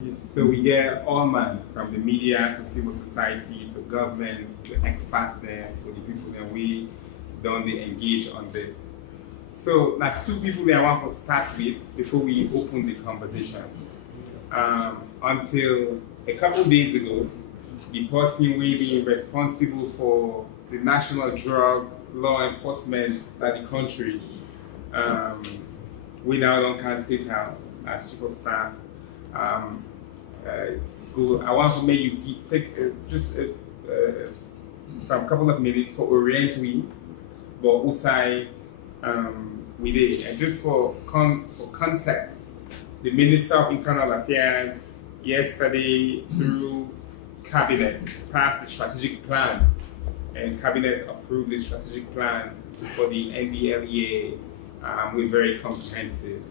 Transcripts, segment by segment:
So we get all man, from the media to civil society to government to experts there to the people that we don't they engage on this. So like two people that I want to start with before we open the conversation. Until a couple days ago, the person will be responsible for the national drug law enforcement at the country, we now don't can State House as chief of staff. I want to make you take some couple of minutes for orient we, but also we did. And just for context, the Minister of Internal Affairs yesterday through Cabinet passed the strategic plan, and Cabinet approved the strategic plan for the NDLEA. We're very comprehensive,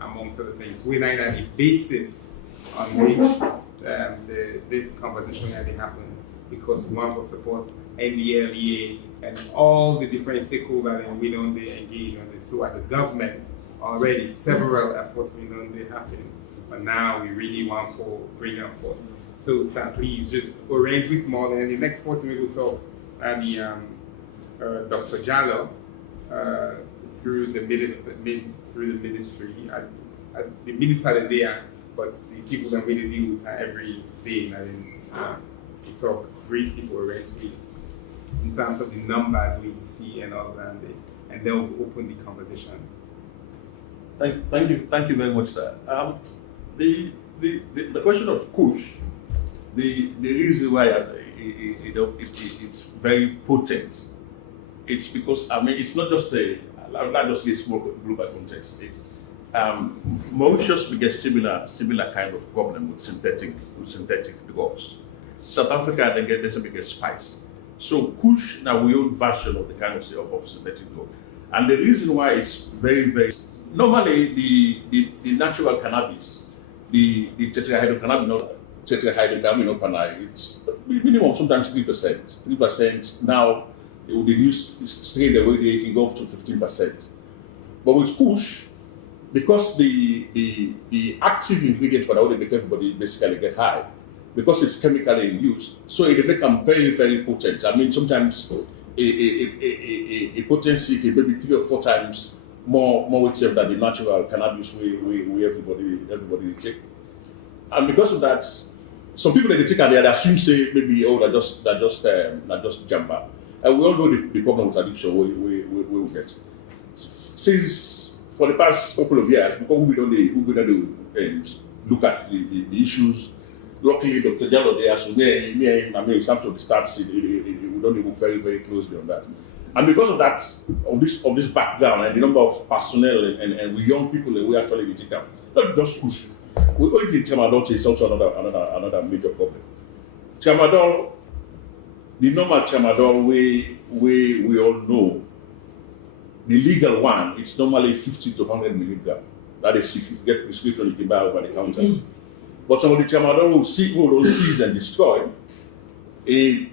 amongst other things. We're not at a basis on which this conversation had happened, because we want to support NDLEA and all the different stakeholders, and we don't engage on this. So as a government, already several efforts we don't happen, but now we really want to bring them forth. So sir, please just arrange with small, and the next person we will talk Dr. Jallo through the ministry. The minister are there, but the people that really deal with her every day, and we talk briefly for arrangement in terms of the numbers we see and all that, and then we'll open the conversation. Thank you very much, sir. The question of KUSH, the reason why it's very potent, it's because it's not just not just a small global context. It's Mauritius we get similar kind of problem with synthetic drugs. South Africa they get spice. So KUSH now we own version of the kind of synthetic drug, and the reason why it's very normally the natural cannabis, the tetrahydrocannabinol, it's minimum sometimes 3%. 3% now it will reduce straight away, they can go up to 15%. But with KUSH, because the active ingredient for the make everybody basically get high, because it's chemically induced, so it becomes very potent. Sometimes a potency can maybe 3 or 4 times more than the natural cannabis we everybody take. And because of that, some people they take and they assume say maybe that just jamba. And we all know the problem with addiction we will get. Since for the past couple of years, because we don't look at the issues. Luckily, Dr. Jallo there, so in terms of the stats, we don't even very closely on that. And because of that, of this background and the number of personnel and we young people that we actually take up, not just KUSH. We only think tramadol is also another major problem. Tramadol, the normal tramadol we all know, the legal one, it's normally 50 to 100 milligrams. That is, if you get prescription, you can buy over the counter. But some of the tramadol will seize and destroy a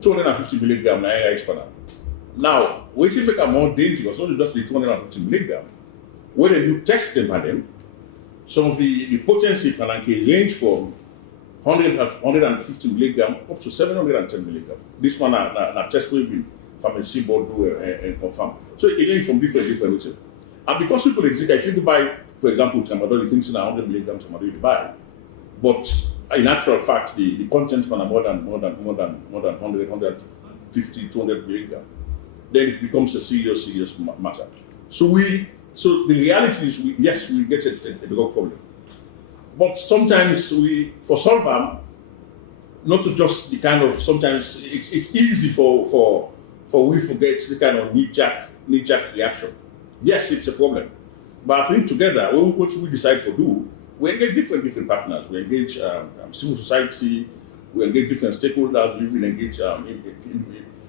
250 milligram exponent. Now, what you make them more dangerous, only just the 250 milligram. When you test them at them, some of the potency can range from 150 milligram up to 710 milligram. This one are test waving pharmacy board do and confirm. So it range from different routes. And because people exist, if you buy, for example, tramadol, you think it's 100 milligrams tramadol you buy. But in actual fact, the content can more than 100, 150, 200 milligrams. Then it becomes a serious matter. So the reality is, yes, we get a drug problem. But sometimes for solve not to just the kind of, sometimes it's easy for we forget the kind of knee-jerk reaction. Yes, it's a problem. But I think together, what we decide to do, we engage different partners. We engage civil society, we engage different stakeholders, we even engage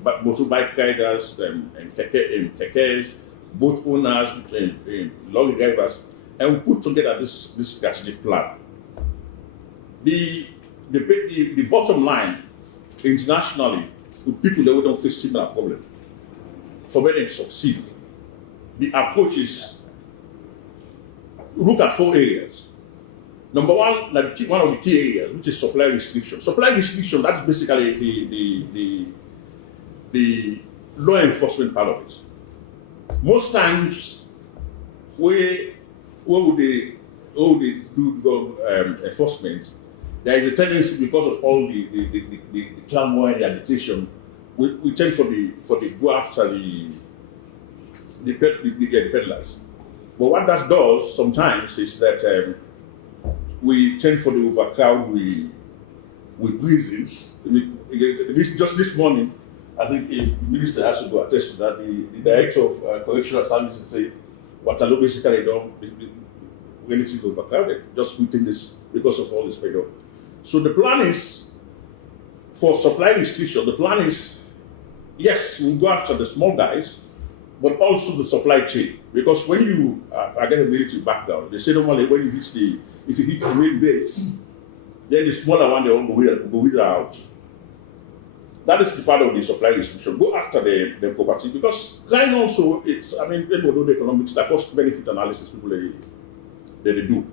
motorbike riders and kekes, boat owners and lorry drivers, and we put together this strategic plan. The bottom line internationally, to people that don't face similar problem, for them to succeed, the approach is look at 4 areas. Number one, one of the key areas, which is supply restriction. Supply restriction, that's basically the law enforcement part of it. Most times, where would they do enforcement? There is a tendency, because of all the turmoil, the agitation, we tend for the go after the peddlers. But what that does sometimes is that we tend for the overcrowd with prisons. Just this morning, I think the minister has to go attest to that. The director of correctional services say Waterloo basically don't relatively overcrowded just within this because of all this paid up. So the plan is for supply restriction. The plan is, yes, we'll go after the small guys, but also the supply chain. Because when you are getting a military background, they say normally when you hit if you hit the main base, then the smaller one they all go with out. That is the part of the supply restriction. Go after the property, because crime also, when we do the economics, the cost benefit analysis people they do.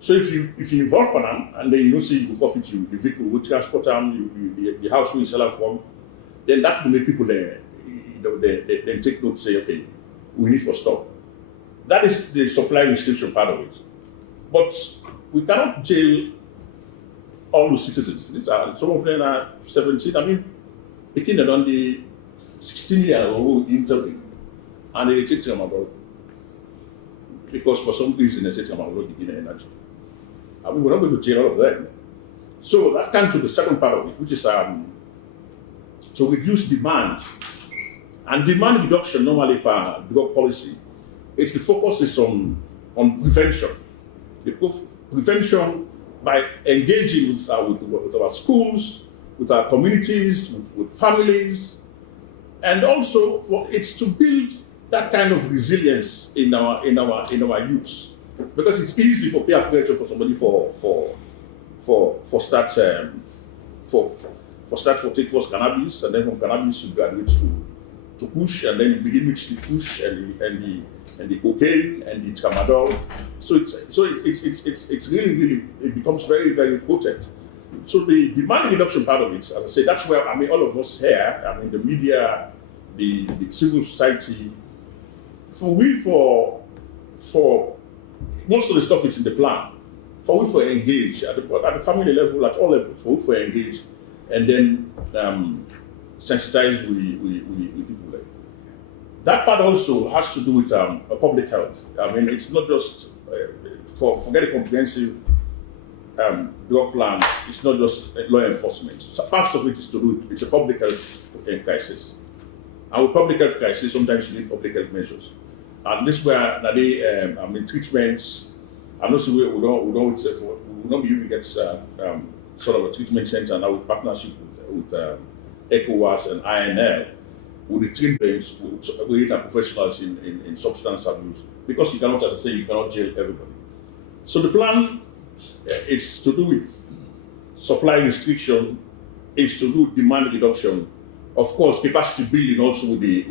So if you involve on them and then you see you forfeit the vehicle, we transport them, the house we sell them from, then that will make people they take note, say, okay, we need for stock. That is the supply restriction part of it. But we cannot jail all the citizens. Some of them are 17. The kid that on the 16-year-old interview, and they take them about, because for some reason they take them about the Guinea energy. We're not going to jail all of them. So that comes to the second part of it, which is to reduce demand. And demand reduction normally per drug policy, the focus is on prevention. The prevention by engaging with our schools, with our communities, with families, and also it's to build that kind of resilience in our youths, because it's easy for peer pressure for somebody for take first cannabis, and then from cannabis you graduate to KUSH, and then you begin mix the KUSH and the cocaine and the tramadol. So it's really it becomes very, very potent. So the demand reduction part of it, as I say, that's where all of us here, the media, the civil society, for most of the stuff is in the plan. For we for engage at the family level, at all levels, for we for engage, and then sensitize we people. That part also has to do with public health. It's not just forget a comprehensive drug plan. It's not just law enforcement. So parts of it is to do. It's a public health crisis. And with public health crisis, sometimes you need public health measures. And this where treatments. I'm not sure we don't even get sort of a treatment center now with partnership with ECOWAS and INL. With the treatments, with professionals in substance abuse, because you cannot, as I say, you cannot jail everybody. So the plan is to do with supply restriction, is to do demand reduction, of course, capacity building also with the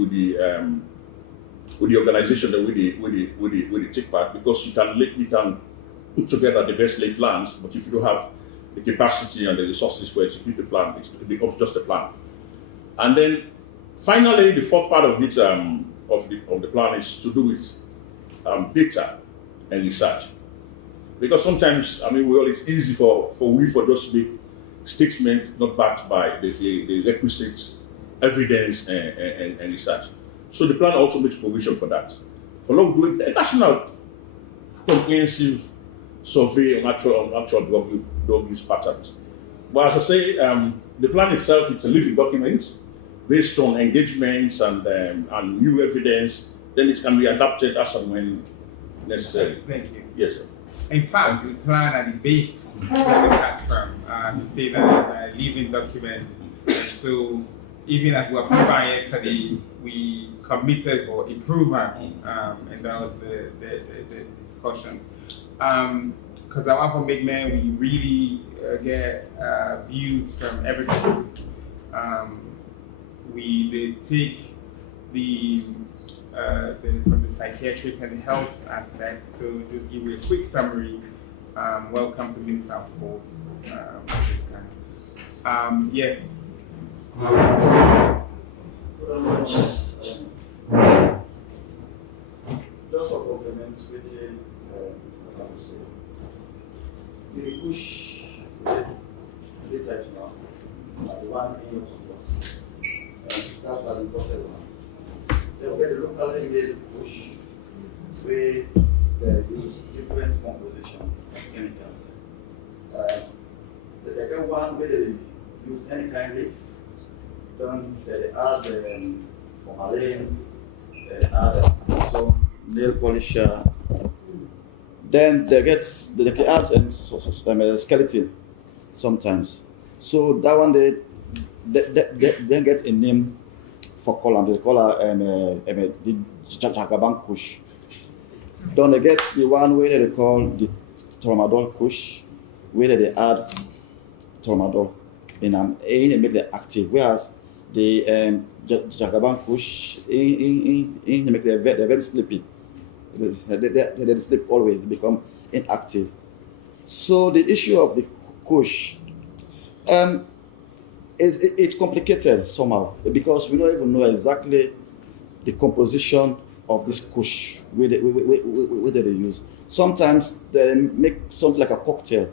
organization that with the take part, because you can put together the best laid plans, but if you don't have the capacity and the resources for execute the plan, it becomes just a plan. And then finally, the fourth part of it of the plan is to do with data and research, because sometimes it's easy for just make statements not backed by the requisite evidence and research. So the plan also makes provision for that. For now, doing a national comprehensive survey on actual drug use patterns. But as I say, the plan itself, it's a living document based on engagements and new evidence. Then it can be adapted as and when necessary. Thank you. Yes, sir. In fact, the plan at the base where we start from, you say that living document. So even as we were preparing yesterday, we committed for improvement, and that was the discussions. Because I want to make we really get views from everybody. They take from the psychiatric and health aspect. So just give you a quick summary. welcome to Minister of Sports. This time. Yes. Just for compliments, with I would say, the KUSH three types now. The one in that's the important one. They will get the locally made KUSH, where they use different composition of chemicals. The second one where they use any kind of leaf, then they add formalin, they add some nail polisher. Then they can add a skeleton sometimes. So that one they get a name for column. They call the Jagaban KUSH. Then they get the one where they call the tramadol KUSH, where they add tramadol in make them active. Whereas the Jagaban KUSH in make they're very sleepy. They sleep always, they become inactive. So the issue of the KUSH, it's complicated somehow because we don't even know exactly the composition of this KUSH where they use. Sometimes they make something like a cocktail,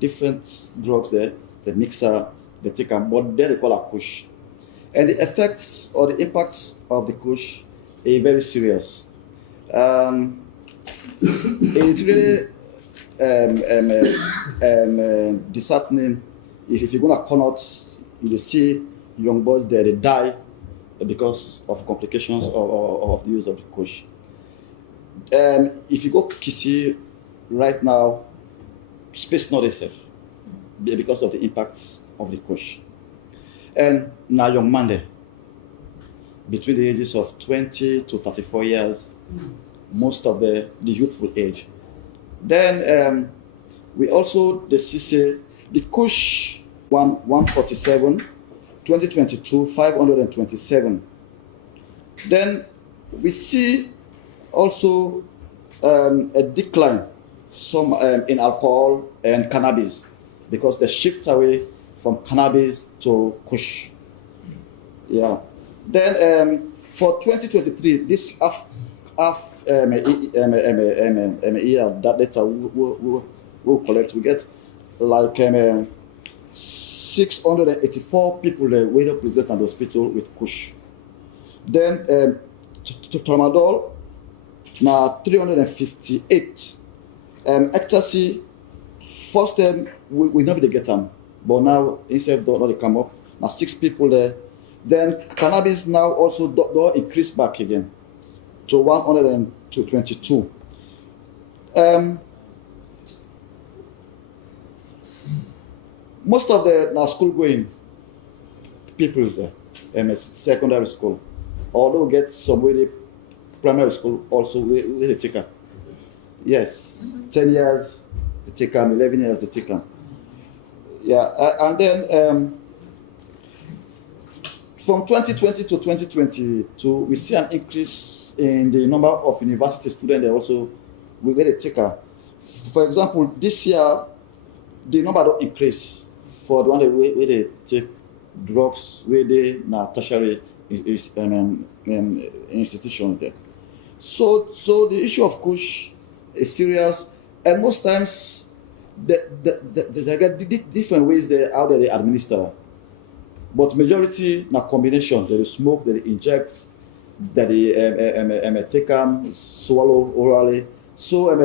different drugs there, the mixer, they take them, but then they call it KUSH. And the effects or the impacts of the KUSH are very serious. It's really disheartening if you go to Connaught, you see young boys there, they die because of complications of the use of the KUSH. If you go Kisi right now, space not safe because of the impacts of the KUSH. And now young man there, between the ages of 20 to 34 years, most of the youthful age. Then we also see the KUSH 147, 2022, 527. Then we see also a decline some in alcohol and cannabis because they shift away from cannabis to KUSH. Yeah. Then for 2023, this year that data we'll collect, we get like 684 people were present at the hospital with KUSH. Then tramadol, now 358. Ecstasy, first time we never get them, but now instead don't they come up. Now 6 people there. Then cannabis now also don't increase back again to 122. Most of the now school going people there, secondary school, although we get some way the primary school also we they take them. Yes, 10 years they take them, 11 years they take them. Yeah, and then from 2020 to 2022, we see an increase in the number of university students. They also we get a taker. For example, this year the number don't increase for the one where they take drugs where they now tertiary institutions there. So the issue of KUSH is serious, and most times they get different ways how they administer. But majority na combination. They smoke, they inject, that they take them, swallow orally. So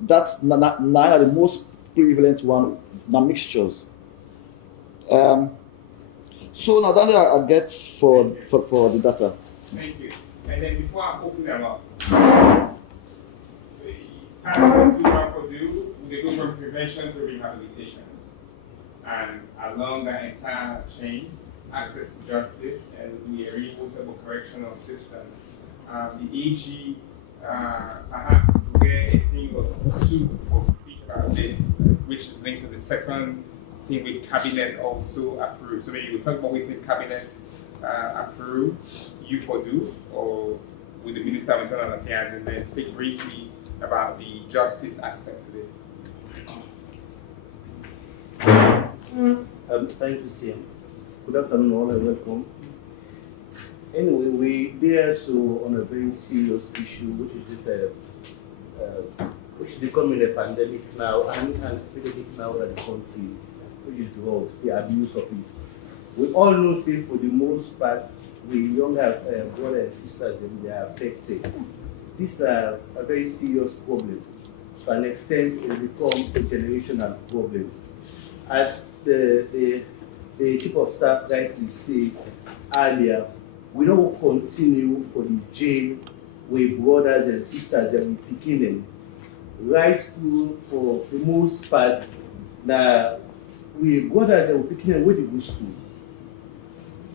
that's not the most prevalent one. Na mixtures. So now that I get for the data. Thank you. And then before I open them up, what we want to do, we go from prevention to rehabilitation, and along that entire chain, access to justice and the irreversible correctional systems. The AG perhaps will get a thing or two for speak about this, which is linked to the second thing with cabinet also approved. So maybe we'll talk about what we think cabinet approved, you for do, or with the Minister of Internal Affairs, and then speak briefly about the justice aspect to this. Thank you, Sam. Good afternoon, all, and welcome. Anyway, we there so on a very serious issue, which is becoming a pandemic now, and epidemic now in the country, which is drugs, the abuse of it. We all know, say, for the most part, we younger brothers and sisters, they are affected. These are a very serious problem. To an extent, it will become a generational problem. As the Chief of Staff rightly said earlier, we don't continue for the jail with brothers and sisters that we picking them. Right through, for the most part, now we brothers that we picking them with the good school.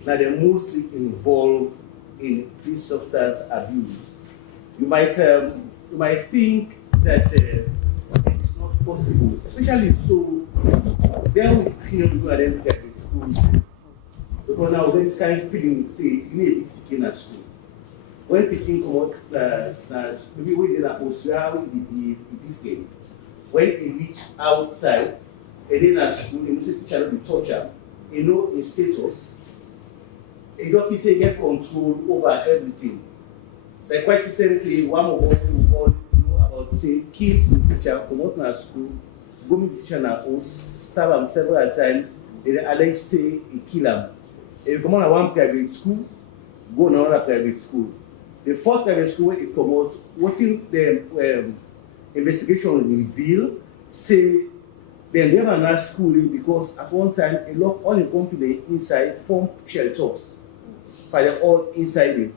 Now they're mostly involved in this substance abuse. You might think that it's not possible, especially so. Then we picking up people at the schools. Because now when this kind of feeling, say, you need to be at school. When picking come out, maybe we did a post, how it be different. When he reach outside, and then at school, you see teacher will be torture, you know, in status, a officer get control over everything. Like quite recently, one of what we all know about, say, kill the teacher, come out in school, go meet the teacher in a house, stab him several times, they allege say he kill him. If you come on one private school, go to another private school. The first private school where it come out, what in the investigation reveal, say they never another school because at one time a lot all the company inside pump shelters, but they're all inside it.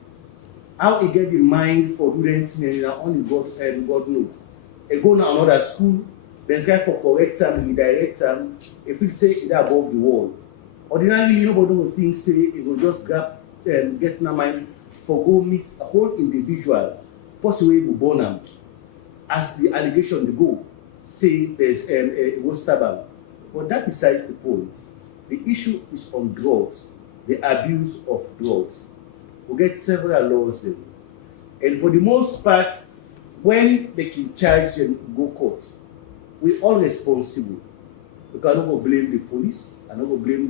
How he get the mind for doing things and only God know. He go to another school, then guy for correct time, redirect time, if we say it above the wall. Ordinarily, nobody will think, say, it will just grab get in mind for go meet a whole individual, possibly will burn them. As the allegation to go, say there's a stab. But that besides the point. The issue is on drugs, the abuse of drugs. We get several laws in. And for the most part, when they can charge and go court, we're all responsible. We cannot go blame the police, I not go blame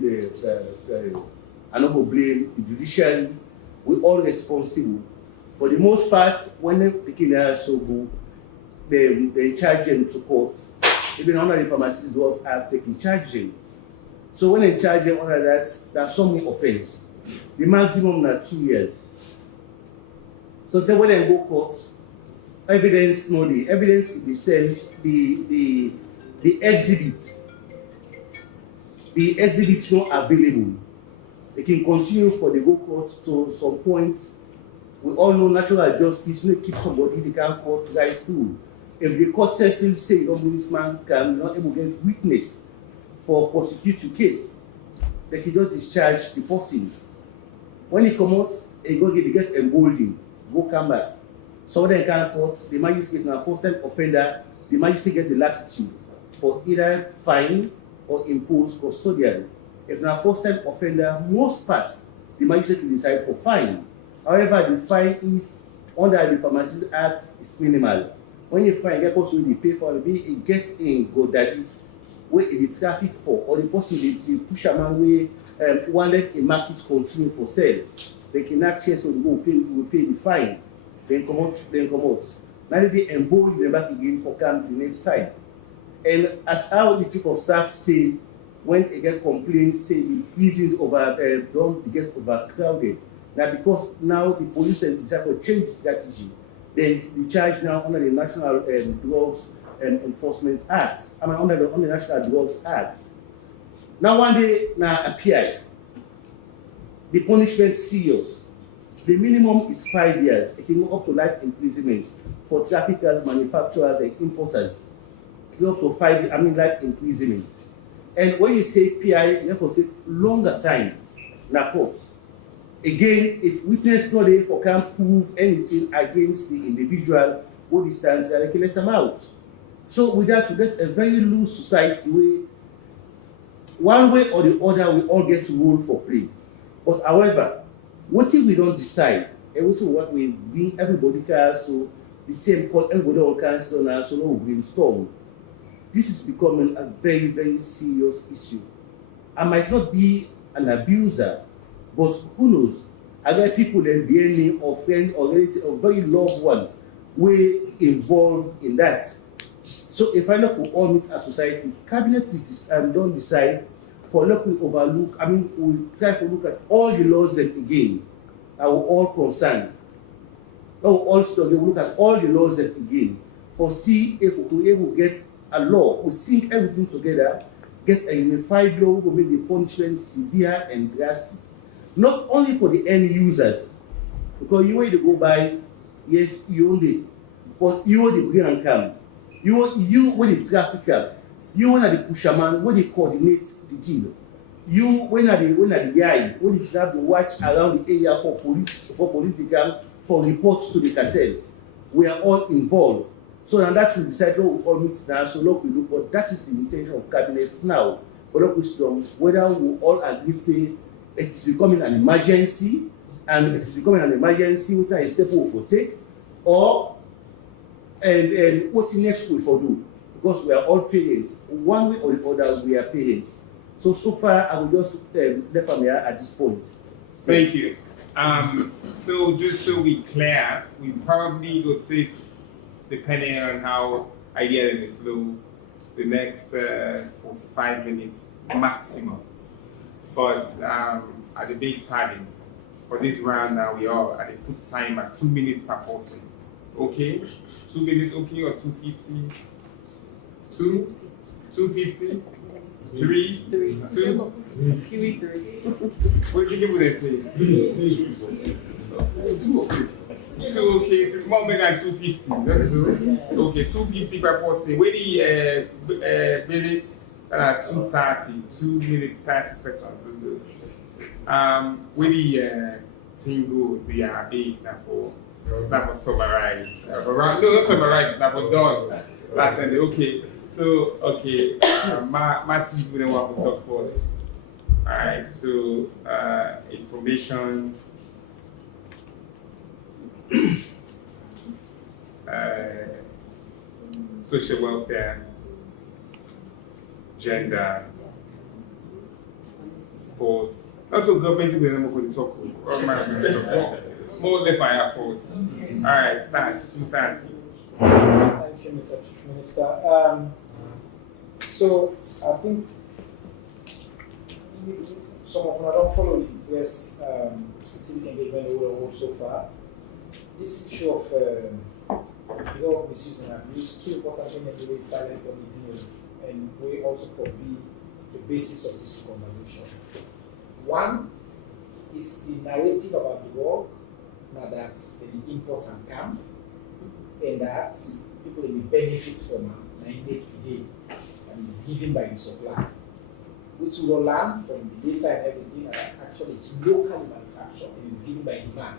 I not go blame the judiciary. We're all responsible. For the most part, when they picking so go, they charge them to court. Even under the Pharmacies Drug Act, they can charge them. So when they charge them under that, there's so many offense. The maximum is 2 years. So when they go court, evidence no the evidence in the sense the exhibits. The exhibits not available. They can continue for the go court to some point. We all know natural justice, you keep somebody they can't court right through. If the court self will say this man can not able to get witness for prosecute your case, they can just discharge the person. When he come out, he gets emboldened, go come back. So they can't court, the magistrate now first time offender, the magistrate gets the latitude for either fine or impose custodian. If not first time offender, most parts the magistrate will decide for fine. However, the fine is under the Pharmacies Act is minimal. When you find get person will pay for it gets in go daddy where the traffic for or the person the push a man way wanted a market continue for sale. They can actually so go pay the fine, then come out. Now they embolden them back again for camp the next time. And as how the Chief of Staff say, when they get complaints, say the prisons don't get overcrowded. Now because now the police decide to change strategy, then the charge now under the National Drugs Enforcement Act. Under the National Drugs Act. Now one day now appear. The punishment serious. The minimum is 5 years. It can go up to life imprisonment for traffickers, manufacturers, and importers. Up to 5 years, life imprisonment. And when you say PI, you have to take longer time in a court. Again, if witness not there for can't prove anything against the individual, what is stands, they can let them out. So with that, we get a very loose society where one way or the other we all get to role for play. But however, what if we don't decide? Everything what we bring everybody can so the same call everybody all can so now so no brainstorm. This is becoming a very, very serious issue. I might not be an abuser, but who knows? I get people that DNA or friend or relative or very loved one were involved in that. So if I look at all meet as society, cabinet don't decide for look we overlook. I mean, we try to look at all the laws then again. Are all concerned. Now all study, we look at all the laws then again for see if we able to get a law, we sync everything together, get a unified law will make the punishment severe and drastic. Not only for the end users, because you want to go by, yes, you only, but you want the bring and come. You when the trafficker, you when the pusherman, when they coordinate the deal. You when the guy, when they have to watch around the area for political, for reports to the cartel. We are all involved. So now that we decide we all meet now, so look we look, but that is the intention of cabinets now. For look wisdom, whether we all agree say it is becoming an emergency, and if it's becoming an emergency, what a step we will take, or and what next we for do, because we are all parents. One way or the other, we are parents. So far, I will just left from here at this point. Thank you. So just so we clear, we probably will take, depending on how I get in the flow, the next 45 minutes maximum. But at the big party, for this round now, we are at a put time at 2 minutes per person. Okay? 2 minutes okay, or 250? 2? 250? 3? 2? Give me 3. What do you give it say? 2 okay, 3 more than 250. That's so. Okay, 250 per person. Where the minute 2:30, 2 minutes 30 seconds. Where the thing go, we are big now for summarize. No, not summarize, now for done. That's okay. So okay, my people don't want to talk first. Alright, so information, social welfare, gender, sports. Not so government people don't want to talk. More left by our force. Alright, start 2:30. Thank you, Mr. Chief Minister. So I think some of them don't follow the US civic engagement overall so far. This issue of misuse and abuse, two important things that we violent on the bill, and we also forbid the basis of this conversation. One is the narrative about the work, now that the import and camp, and that people will benefit from it, and it's given by the supply. Which we will learn from the data and everything, and that actually it's locally manufactured and it's given by demand.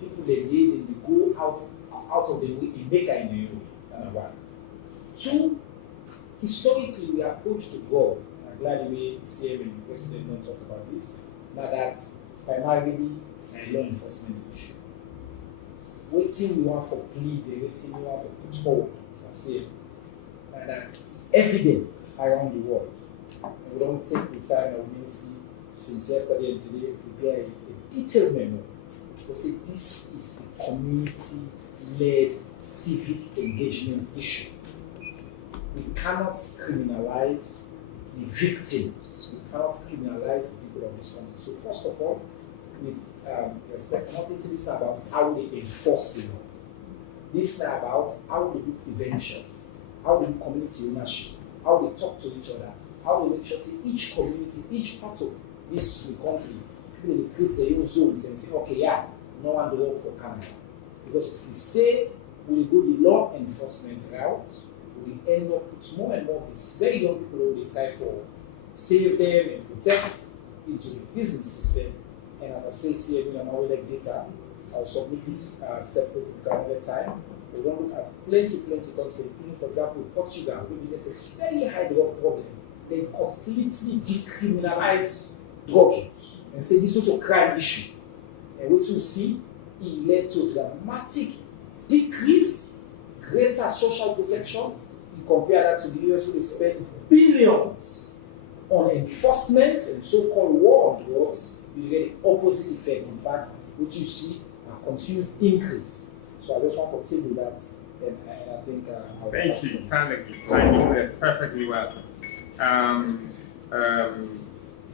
People they need and they go out of the way, they make it in the way, number one. Two, historically we approach to God, and I'm glad the way the CM and the President don't talk about this, now that primarily a law enforcement issue. Waiting we want for plead, waiting we want for put forward, as I say, and that's evidence around the world. And we don't take the time of ministry since yesterday and today to prepare a detailed memo to say this is a community-led civic engagement issue. We cannot criminalize the victims. We cannot criminalize the people of this country. So first of all, with respect, not this is about how they enforce the law. This is about how they do prevention, how they do community ownership, how they talk to each other, how they make sure say each community, each part of this country, people they create their own zones and say, okay, yeah, no one to work for Canada. Because if we say we go the law enforcement route, we end up with more and more of these very young people who they try for save them and protect into the business system. And as I say, CME and all like data, I'll submit this separately because of time. We don't look at plenty countries, including, for example, Portugal, where they get a very high drug problem. They completely decriminalize drug use and say this is not a crime issue. And what you see, it led to dramatic decrease, greater social protection. You compare that to the US where they spend billions on enforcement and so-called war on drugs, you get the opposite effect. In fact, what you see a continued increase. So I just want to tell you that, and I think. Thank you. Time is said perfectly well.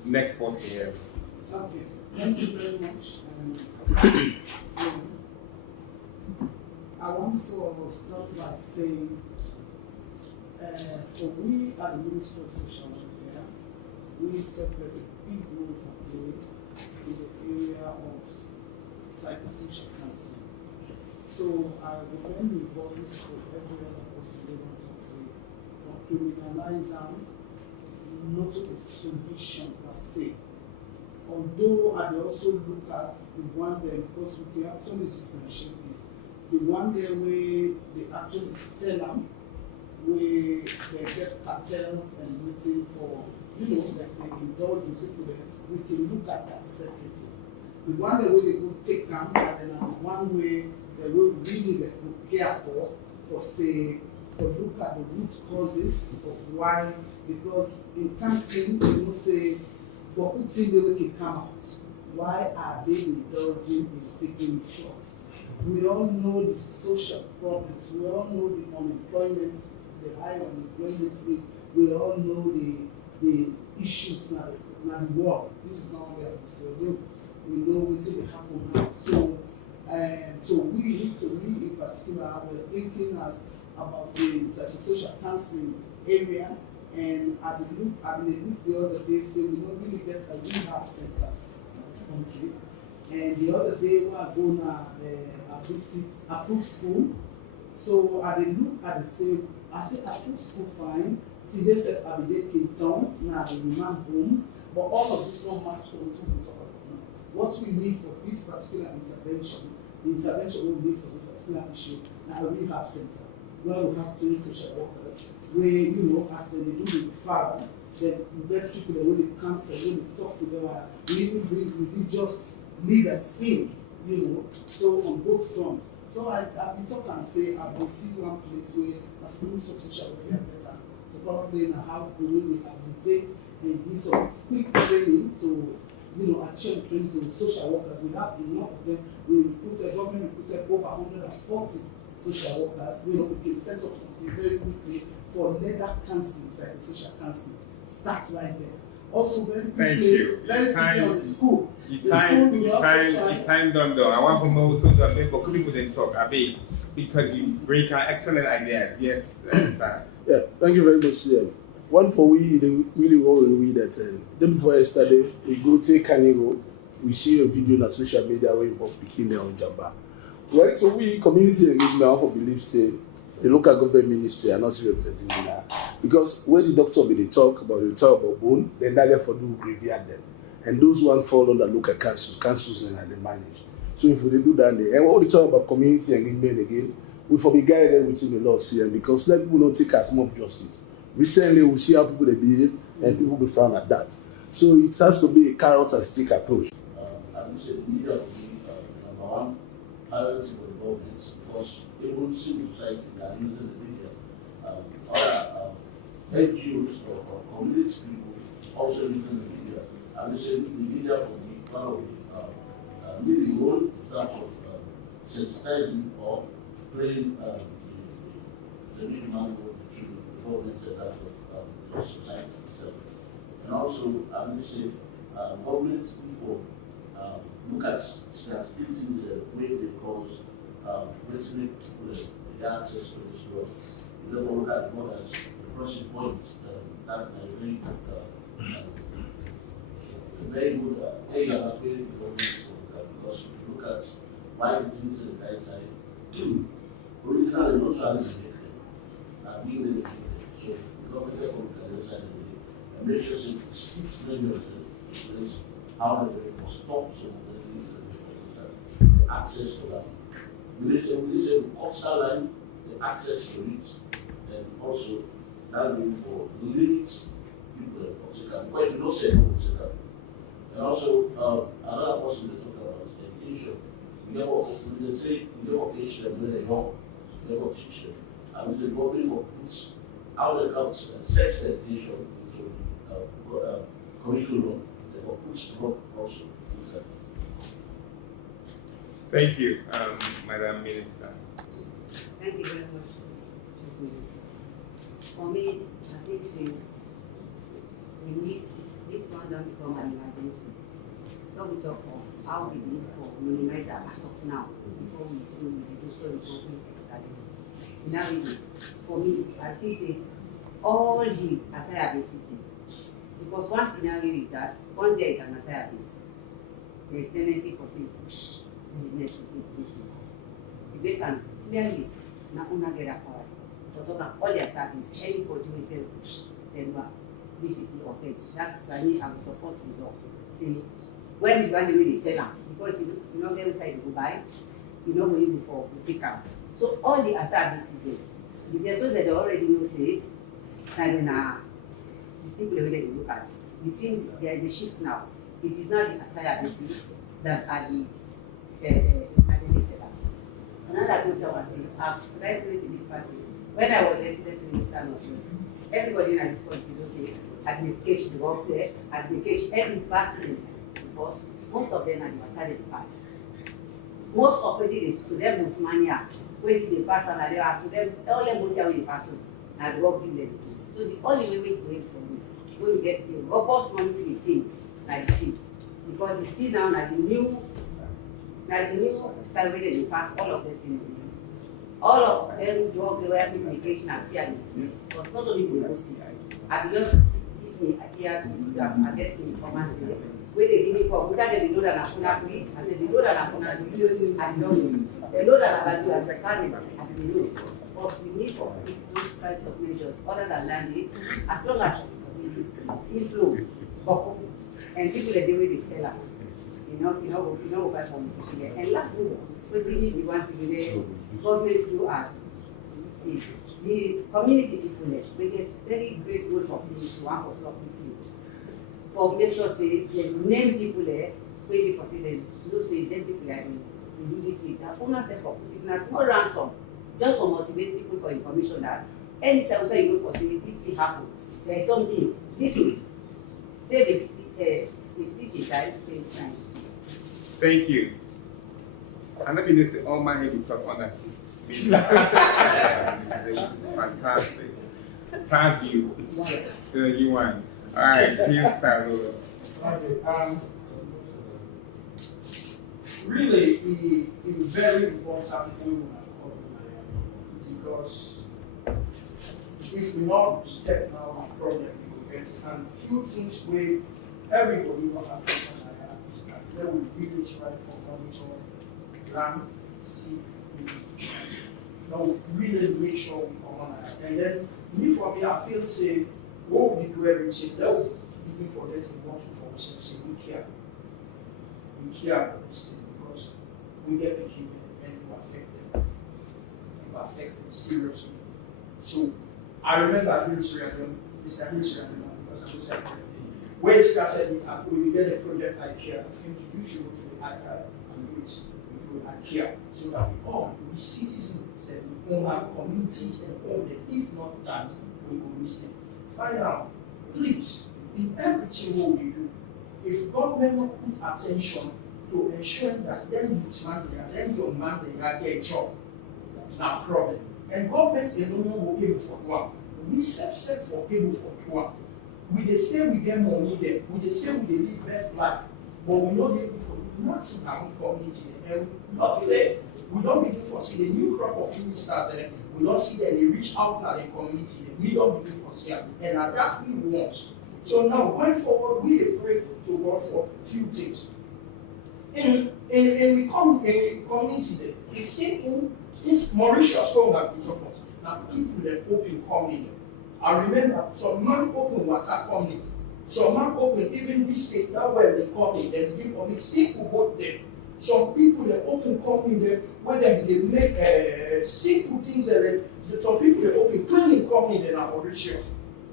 Next person, yes. Okay, thank you very much. So, I want to start by saying, for we at the Ministry of Social Welfare, we separate a big role for play in the area of psychosocial counseling. So I will then the voice for every other person they want to say, for criminalizing, not a solution per se. Although I also look at the one there, because we can actually differentiate this. The one there where they actually sell them, where they get cartels and waiting for, like they indulge in people there, we can look at that separately. The one there where they go take them, and then the one where they will really care for say, for look at the root causes of why, because in counseling, say, but who think they will come out? Why are they indulging in taking drugs? We all know the social problems. We all know the unemployment, the high unemployment rate. We all know the issues now the war. This is not where we know what will happen now. So we, to me in particular, we're thinking about the psychosocial counseling area. And I looked the other day, say we don't really get a rehab center in this country. And the other day, we are going to visit approved school. So I look at the same, I say approved school fine. Today says I be there in town, now the remand homes, but all of this don't match to what we talk about now. What we need for this particular intervention, the intervention we need for this particular issue, now a rehab center, where we have 20 social workers, where, as they do the referral, then you get people that when they counsel, when they talk to them, we even bring religious leaders in, so on both fronts. So I've been talking and say, I've been seeing one place where as Ministry of Social Welfare better. So probably in how we will rehabilitate and give some quick training to, achieve training to social workers. We have enough of them. The government recruited over 140 social workers. We can set up something very quickly for leather counseling, psychosocial counseling. Start right there. Also very quickly, on the school. The time done though. I want to know so that people couldn't talk a bit because you bring excellent ideas. Yes, sir. Yeah, thank you very much, Ian. One for we really well we that day before yesterday we go take Kanigo, we see a video on social media where you picking there on Jamba. Right, so we community engagement for believe say the local government ministry are not representing that because when the doctor be they talk about bone, then that for do graveyard them, and those one fall under local councils and they manage. So if we do that, and what we talk about community engagement again, we for be guided within the law CM because let people not take as much justice. Recently, we see how people they behave and people be frown at that. So it has to be a carrot and stick approach. I would say the media would be number one priority for the government because even civil society that are using the media, other NGOs or community people also using the media. I would say the media will be one of the leading role in terms of sensitizing or playing the leading role to the government in terms of society itself. And also, I would say governments before look at sensibilities way they cause basically the access to this law. Therefore, look at what as the crossing point that very good area that really government because if you look at why the things in the outside, originally not trying to make being in the so the government therefore can decide and make sure it speaks measures is how they will stop some of the things that access to that. We say coastal line, the access to it, and also that means for limits people because if you don't say no, and also another person to talk about is education. You never teach them when they're young, you never teach them. And with the government for puts out the counts and sets the education into curriculum, therefore KUSH brought also with them. Thank you, Madam Minister. Thank you very much, Chief Minister. For me, I think we need this one don't become an emergency. When we talk of how we need to minimize our as of now before we see we reduce so we don't escalate. Now, for me, I feel say all the attire based system. Because one scenario is that once there is an attire base, there is tendency for say push business to take place. If they can clearly not get acquired, to talk about all the attire base, anybody will say push, then this is the offense. That's why me I will support the law. See, when you run away the seller, because if you don't get inside you go buy, you know going before you take out. So all the attire bases there. The debtors that they already know say, and the people that they look at, you think there is a shift now. It is not the attire bases that are the seller. Another total one thing, as right way to this party, when I was resident minister of Northwest, everybody in this country don't say administration works there, administration every party because most of them are the attire they pass. Most operating is to them with mania. Where the pass and they are to them all them go tell the person and work give them. So the only way we going from me when we get the robust money to the team like the sea. Because the sea now the new survey they pass all of them in all of them drug the way medication and see but not only the see. I just give me ideas I get in command there. Where they give me for without they know that I'm gonna do it, and they know that I'm gonna do it, I don't know it. They know that I'm gonna do it, I can't as we know. But we need for these kinds of measures other than that, as long as the inflow bubble and people that deal with the sellers, you know, buy from here. And lastly, what we need we want to do government do as see the community people we get very great role for people to want to stop this thing. For make sure say they name people there, maybe for say them, say them people like we do this thing. That owner says for putting small ransom, just for motivate people for information that any time say you go for say this thing happen, there is something little. Save a stitch time, save time. Thank you. And let me just say all my head is up on that. It was fantastic. Pass you. You won. All right, please start over. Okay, really, a very important thing because if we not step now the problem we will get and few things where everybody will have is that they will really try for monitor, land, sea, now really make sure we come on that. And then me for me, I feel say what we do everything, that will begin forgetting what to for ourselves, say we care. We care about this thing because we get the children and you affect them. You affect them seriously. So I remember Mr. Hilsrian, because I was at where he started it, when we get a project like here, I think you should go to the ICAI and do it. We do IKEA so that we citizens and we own our communities and own them. If not that, we will miss them. Find out, please, in everything what we do, if government not put attention to ensuring that them youth man they are, them young man they are get a job, not problem. And government they don't know what able for one. We set for able for one. We they say we get money there, we they say we live best life, but we know they nothing in our community. And luckily, we don't begin to see the new crop of ministers and we don't see that they reach out to the community. We don't begin to see them. And that's what we want. So now going forward, we pray to God for a few things. And we come in community, it's simple, it's Mauritius home that we talk about. Now people that open community. I remember some man open water community. Some man open even this state that where they come in and give community simple both there. Some people that open community where they make simple things that some people that open cleaning community in our Mauritius.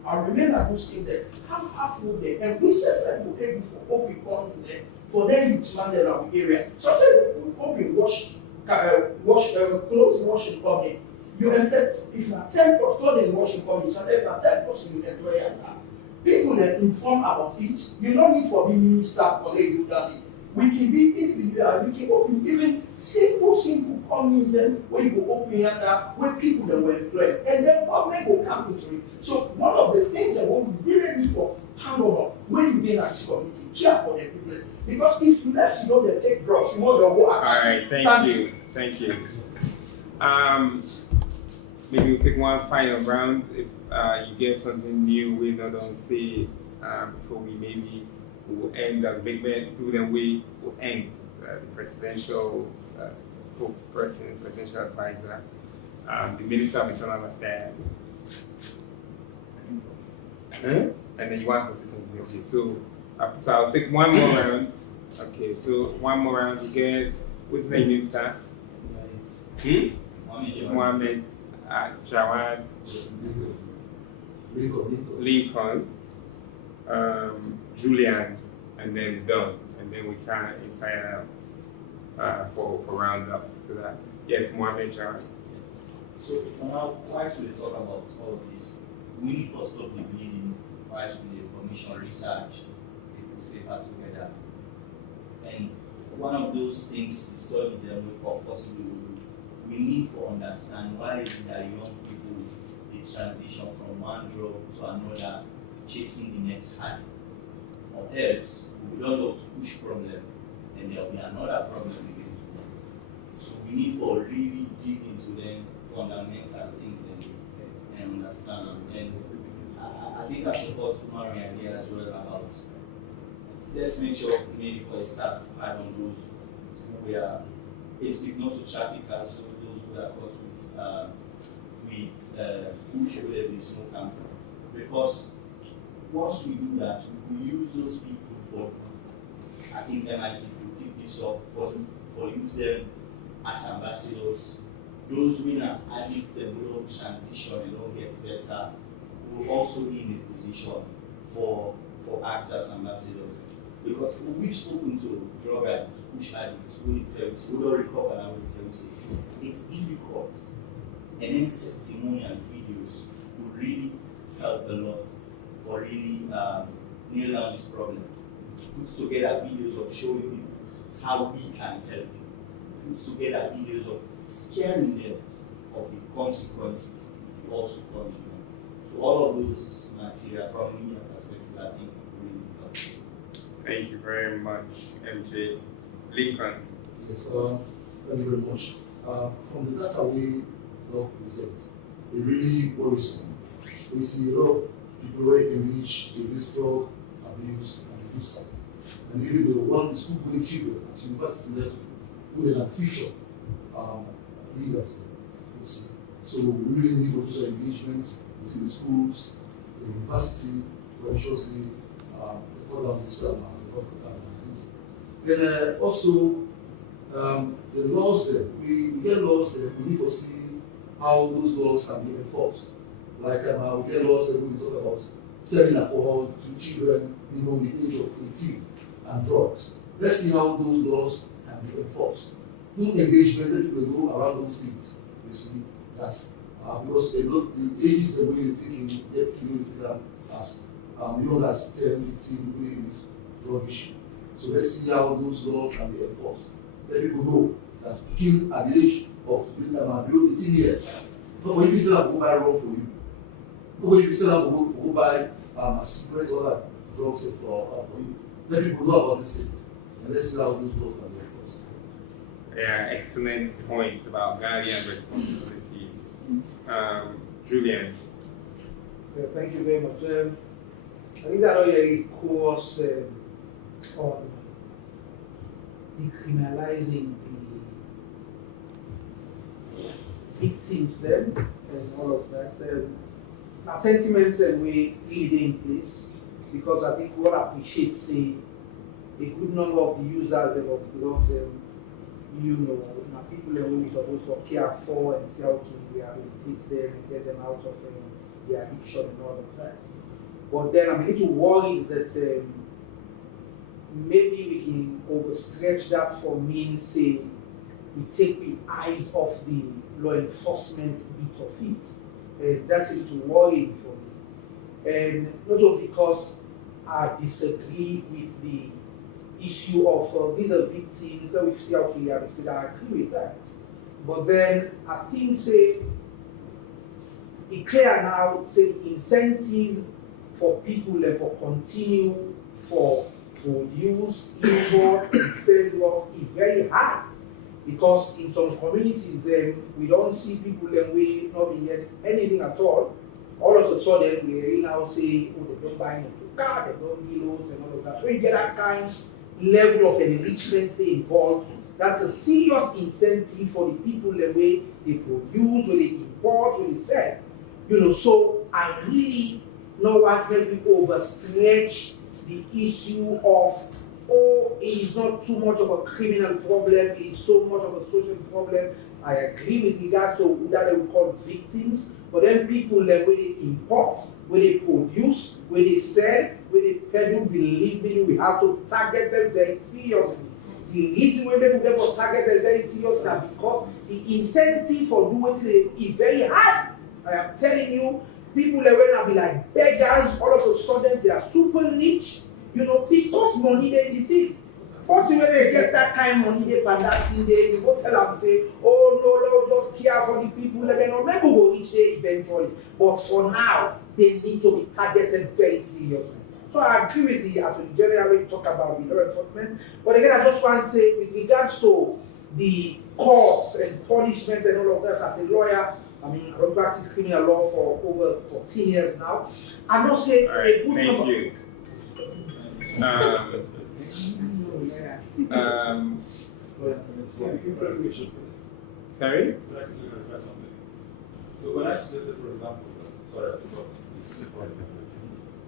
I remember those things that half full there, and we said that we able for open community there for them to man in our area. Sometimes we open clothes washing community. You enter if you are 10 clothing washing community, sometimes you are 10 person you employ people that inform about it. You don't need for being minister for a do that. We can be individual, we can open even simple companies where you go open where people that were employed, and then government will come into it. So one of the things that we really need for handover when you get at this community, care for the people. Because if you let you know they take drugs, you know the whole All right, thank you. Maybe we'll take one final round. If you get something new, we not on say it before we maybe will end the big man. Then we will end the presidential spokesperson, presidential advisor, the Minister of Internal Affairs. And then you want to say something. Okay, so I'll take one more round. Okay, so one more round. We get what's the name, sir? Mohammed Jawad Lincoln, Julian, and then Don, and then we kind of inside out for round up. So that yes, Mohammed Jawad. So for now, why should we talk about all of this? We need to stop the bleeding. Why should the information research, they put paper together, and one of those things the studies that we possibly will do. We need to understand why is it that young people they transition from one drug to another, chasing the next high. Or else we don't know to push problem, and there will be another problem again to them. So we need to really dig into them fundamental things and understand them. And I think I support Mary's idea as well about let's make sure maybe for a start hard on those who are if not to traffickers, those who are caught with KUSH where they smoke and because once we do that, we use those people for I think MIT will pick this up for use them as ambassadors. Those who are adding several transition and don't get better will also be in a position for act as ambassadors. Because we've spoken to drug addicts, KUSH addicts, who tell us, who don't recover and who tell us it's difficult. And then testimonial videos would really help a lot for really nail down this problem. Put together videos of showing people how we can help you. Put together videos of scaring them of the consequences if you also consume them. So all of those material from a media perspective, I think really help. Thank you very much, MJ. Lincoln. Yes, thank you very much. From the data we present, it really worrisome. We see a lot of people who engage in this drug abuse and abuse. And even the school going children at university level, who are future leaders. So we really need producer engagement in the schools, the university, to ensure the record down this then also the laws there, we get laws there, we need to see how those laws can be enforced. Like we get laws that we talk about selling alcohol to children below the age of 18 and drugs. Let's see how those laws can be enforced. No engagement, let people go around those things. You see, that's because the ages the way they take them as young as 10, 15, doing this drug issue. So let's see how those laws can be enforced. Let people know that begin at the age of below 18 years. Not for you to still have to go buy wrong for you. Not for you to still have to go buy cigarettes or other drugs for you. Let people know about these things. And let's see how those laws can be enforced. Yeah, excellent points about guardian responsibilities. Julian. Yeah, thank you very much. I think that already course on decriminalizing the victims then and all of that. Our sentiments and we lead in place because I think we all appreciate say a good number of the users of drugs people who are supposed to care for and say okay we rehabilitate them and get them out of the addiction and all of that. But then I'm a little worried that maybe we can overstretch that for means say we take the eyes off the law enforcement bit of it. That's a little worrying for me. and not only because I disagree with the issue of these are victims that we say, okay, I agree with that. But then I think, say, it's clear now, say, incentive for people and for continue for produce, import, and sell drugs is very hard. Because in some communities, then we don't see people and we not being get anything at all. All of a sudden, we're now saying, oh, they don't buy no car, they don't kilos and all of that. When you get that kind of level of enrichment involved, that's a serious incentive for the people the way they produce, when they import, when they sell. You know, so I really don't want to overstretch the issue of, oh, it is not too much of a criminal problem, it is so much of a social problem. I agree with regards to that they will call victims, but then people like when they import, when they produce, when they sell, when they peddle, believe me, we have to target them very seriously. The reason why people get to target them very seriously is because the incentive for doing it is very high. I am telling you, people that will be like beggars, all of a sudden they are super rich, you know, because money they in the thing. Once when they get that kind of money, they buy that thing, you go tell them, say, oh no, just care for the people, maybe we'll reach there eventually. But for now, they need to be targeted very seriously. So I agree with the Attorney General when you talk about the law enforcement. But again, I just want to say, with regards to the courts and punishment and all of that, as a lawyer, I mean, I've practiced criminal law for over 14 years now. I'm not saying right, a good thank number. you. Sorry? So when I suggested, for example, sorry, I thought this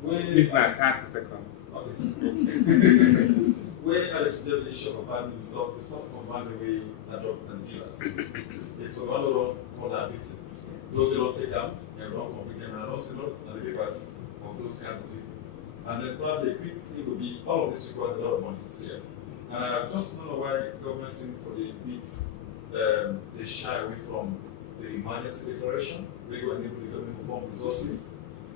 Please, 30 seconds. when I suggest the issue of abandoning stuff, it's not for abandoning the drug and dealers. It's for one who call our victims. Those who don't take them and don't convict them and don't see lot and the papers of those kinds of people. And then probably a quick thing would be all of this requires a lot of money this year. And I just don't know why government seems for the bit they shy away from the emergency declaration. They go and enable the government for more resources.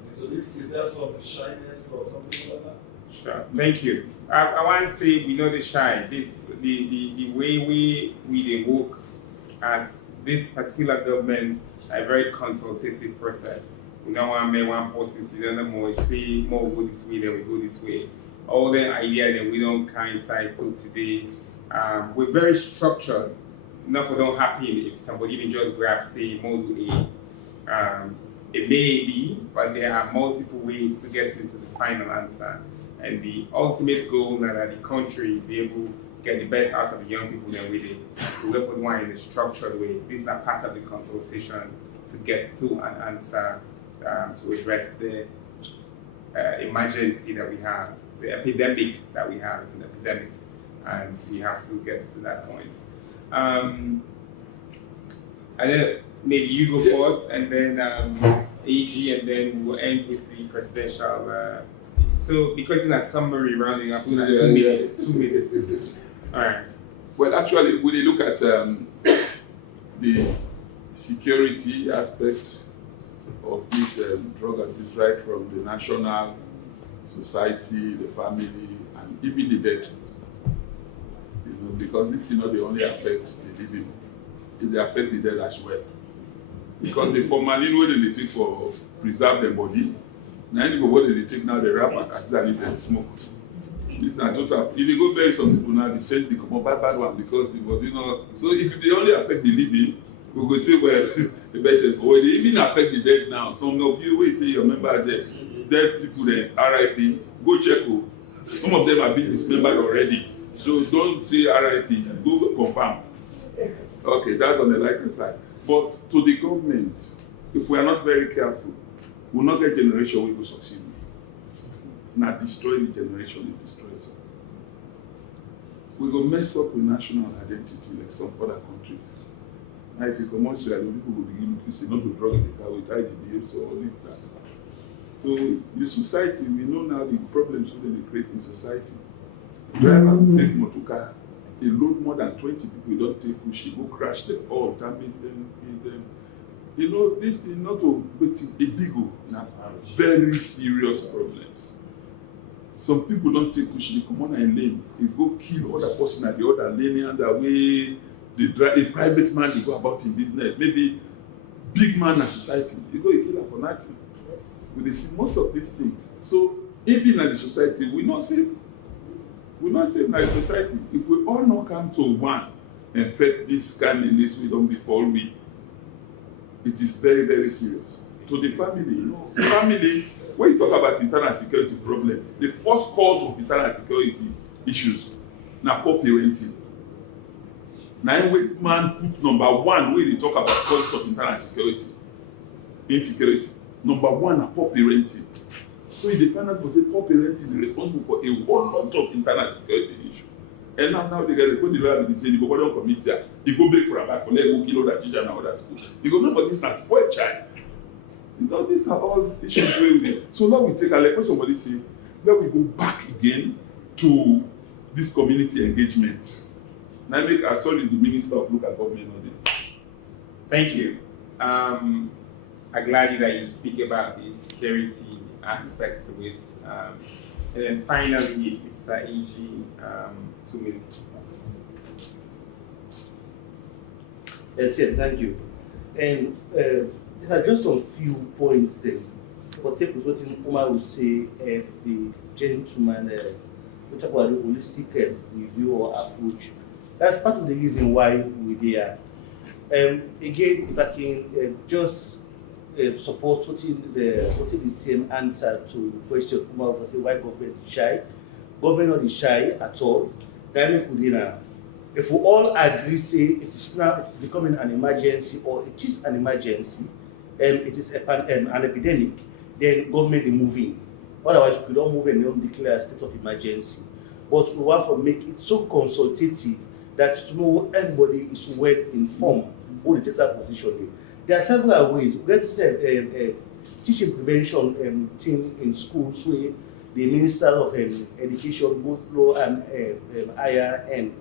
And so this is there some shyness or something like that? Sure. Thank you. I want to say we know the shy. This the way we work as this particular government a very consultative process. We don't want to make one person see the more say more go this way, then we go this way. All the idea that we don't coincide. So today we're very structured. Nothing don't happen if somebody even just grab say module A. It may be, but there are multiple ways to get into the final answer. And the ultimate goal that the country be able to get the best out of the young people that we did. We look for one in a structured way. These are part of the consultation to get to an answer to address the emergency that we have, the epidemic that we have. It's an epidemic, and we have to get to that point. And then maybe you go first, and then AG, and then we'll end with the presidential. So because it's a summary rounding up, 2 minutes. 2 minutes. All right. Well, actually, when you look at the security aspect of this drug abuse, right from the national, society, the family, and even the dead, you know, because this, you know, they only affect the living, they affect the dead as well. Because the formalin, when they take for preserve the body, now what they take now, the wrap and consider it and smoke. This is not total. If you go bury some people now, they say they come up bad one because it was, you know. So if they only affect the living, we go say, well, the better. But when they even affect the dead now, some of you will say your members dead people then RIP, go check. Some of them have been dismembered already. So don't say RIP, go confirm. Okay, that's on the lighter side. But to the government, if we are not very careful, we'll not get generation we will succeed. Not destroy the generation, it destroys us. We go mess up with national identity like some other countries. Now if you come out Sierra Leone, people will begin to say not to drug in the car with IDDF, so all this that. So the society, we know now the problems that they create in society. Driver will take motorcar, they load more than 20 people, don't take KUSH, go crash them all, damage them, kill them. You know, this is not a big one. Very serious problems. Some people don't take KUSH, they come on and lane. They go kill other person at the other lane, and the way a private man, they go about in business. Maybe big man in society, you go kill her for nothing. Yes. We see most of these things. So even in the society, we not safe. We not safe in the society. If we all not come to one and fight this kind of list we don't before we, it is very, very serious. To the family, when you talk about internal security problem, the first cause of internal security issues na poor parenting. Now wait man put number one when they talk about causes of internal security, insecurity. Number one na poor parenting. So if the final for say poor parenting is responsible for a whole lot of internal security issues. And now they get the lawyer be say the boy don commit here, he go beg for a back for let go kill other teacher and other school. He go know for this na spoiled child. You know, these are all issues where we. So now we take a like when somebody say, let we go back again to this community engagement. Now make I saw the Minister of Local Government on it. Thank you. I'm glad that you speak about the security aspect of it. And then finally, Mr. AG, 2 minutes. Yes, thank you. And there are just some few points there. But take what Umar will say, the gentleman, we talk about the holistic review or approach. That's part of the reason why we're there. Again, if I can just support putting the same answer to the question Umar will say why government is shy. Government is shy at all. If we all agree, say it's becoming an emergency or it is an emergency, it is an epidemic, then government is moving. Otherwise, we don't move and don't declare a state of emergency. But we want to make it so consultative that to know everybody is well informed what the take position. There are several ways. Let's say teaching prevention team in schools where the Minister of Education, both low and higher and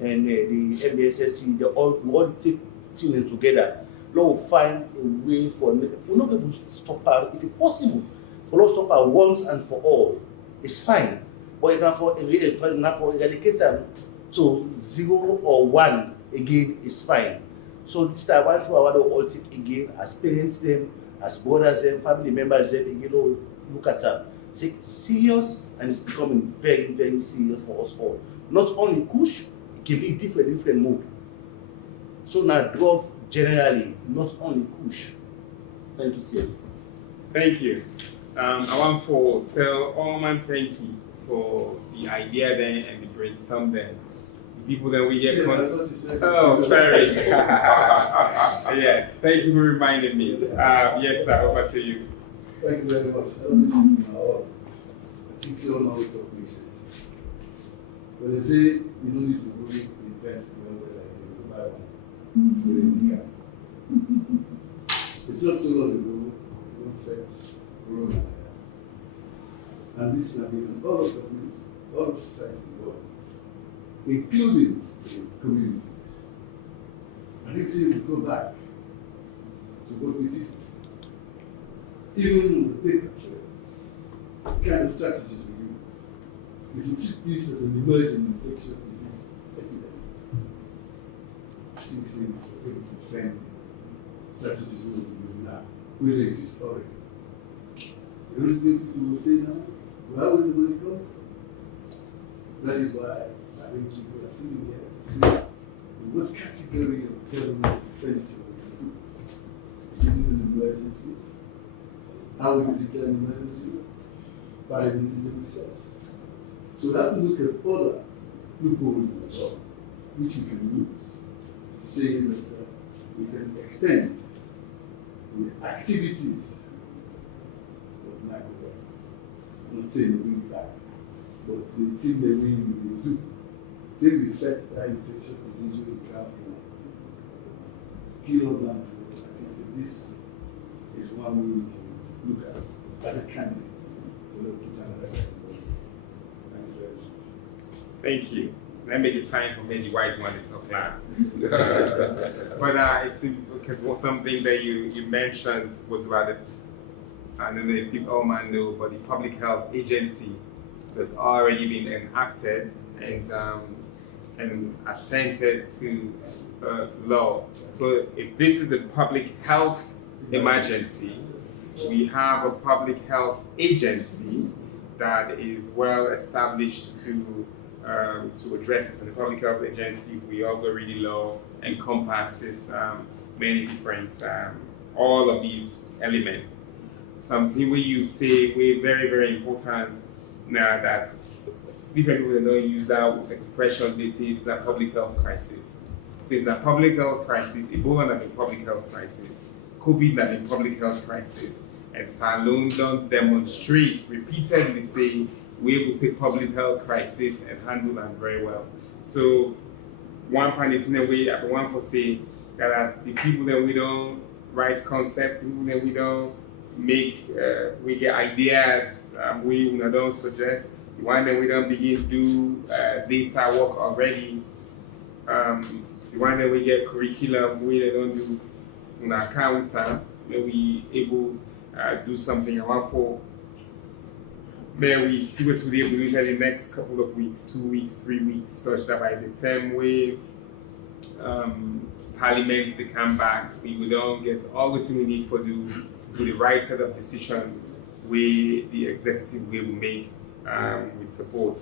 the MBSSC, they all take teaming together. Now we'll find a way for we're not going to stop her if it's possible. For us to stop her once and for all, it's fine. But if not for eradicate them to 0 or 1 again, it's fine. So this time I want to all take again as parents them, as brothers them, family members them, look at them. Take it serious and it's becoming very, very serious for us all. Not only KUSH, it can be different mode. So now drugs generally, not only KUSH. Thank you, sir. Thank you. I want to tell Allman thank you for the idea then and the brainstorm then. The people that we get oh, sorry. Yes, thank you for reminding me. Yes, sir, over to you. Thank you very much. I don't listen to my own. I think you all know what talk makes sense. When they say you don't need to go to events, you know, like you buy one. So you can. It's not so long ago, we affect Corona. And this is happening in all of governments, all of society involved, including the communities. I think so if you go back to what we did before, even on the paper trail, the kind of strategies we use. If you treat this as an emerging infectious disease epidemic, I think so for able to defend strategies we use now will exist already. The only thing people will say now, where will the money come from? That is why I think people are sitting here to see in what category of government expenditure we can put this. If it is an emergency, how will we declare an emergency? Parameters and resource. So we have to look at other loopholes in the law which we can use to say that we can extend the activities of microphone. I'm not saying we bring it back, but the thing that we will do till we affect that infectious disease will come from kilogram. I think that this is one way we can look at as a candidate for the Thank you very much. Thank you. Let me define for me the wise one in top class. But it's because something that you mentioned was about it. I don't know if people all might know, but the public health agency that's already been enacted and assented to law. So if this is a public health emergency, we have a public health agency that is well established to address this. And the public health agency, we all go read the law, encompasses many different, all of these elements. Something where you say we're very, very important now that different people don't use that expression, they say it's a public health crisis. So it's a public health crisis, Ebola not a public health crisis, COVID not a public health crisis, and Salone don't demonstrate, repeatedly say, we're able to take public health crisis and handle them very well. So one part is in a way, I want to say that the people that we don't write concepts, people that we don't make, we get ideas, we don't suggest, the one that we don't begin to do data work already, the one that we get curriculum, we don't do on our counter, that we able do something. I want for may we see what we'll be able to do in the next couple of weeks, 2 weeks, 3 weeks, such that by the time we Parliament they come back, we will all get all the things we need for the right set of decisions we the executive will make with support.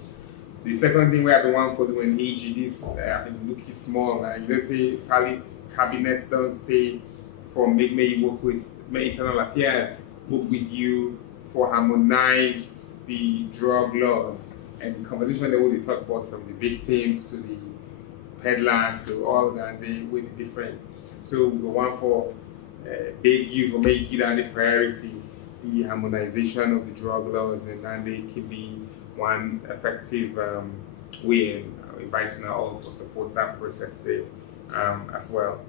The second thing we have the one for doing AG, this I think looking small, you don't say cabinets don't say for make me work with my internal affairs, work with you for harmonize the drug laws and the conversation that we talk about from the victims to the peddlers to all that they with different. So we want for beg you for make it the priority, the harmonization of the drug laws, and then they can be one effective way in inviting all to support that process there as well.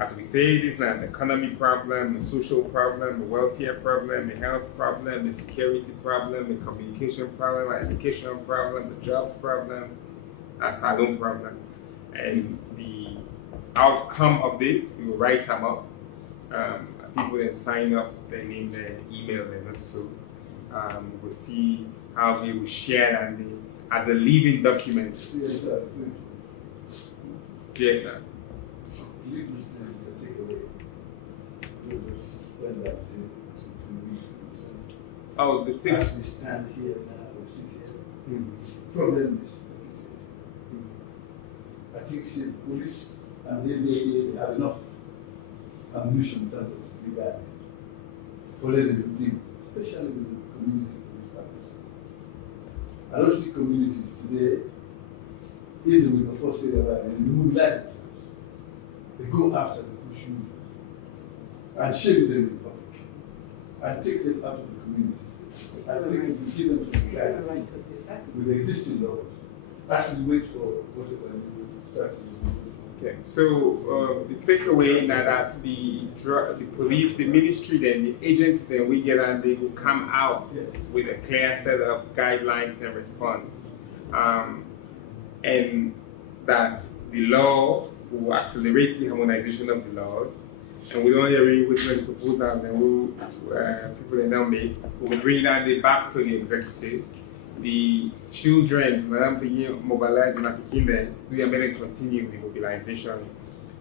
As we say, this is an economy problem, a social problem, a welfare problem, a health problem, a security problem, a communication problem, an education problem, a jobs problem, a salon problem. And the outcome of this, we will write them up. People then sign up, their name, their email, and also we'll see how we will share and as a living document. Yes, sir. Yes, sir. Leave this place and take away. We will suspend that thing to weeks. Oh, the thing. As we stand here now, we sit here. Problem is, I think the police and the NDA, they have enough ammunition in terms of legality for letting the people, especially with the community police partners. I don't see communities today, even with the force area, they mobilize themselves. They go after the KUSH movement and shame them in public and take them out of the community. I think if we give them some guidance with the existing laws, actually wait for whatever new strategies we put. Okay, so the takeaway now that the police, the ministry, then the agencies that we get and they will come out with a clear set of guidelines and response, and that the law will accelerate the harmonization of the laws, and we don't hear which one proposal and we'll people that now make. We will bring that back to the executive. The children, Madam being mobilized and we are going to continue the mobilization.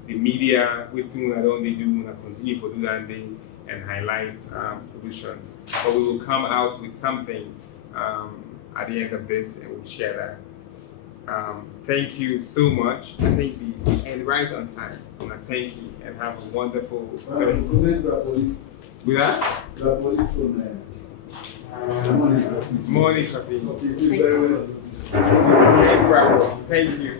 The media, which thing I don't they do, we will continue to do that and highlight solutions. But we will come out with something at the end of this and we'll share that. Thank you so much. I think we end right on time. Thank you and have a wonderful with that? Morning, Shafi. Very well. Thank you.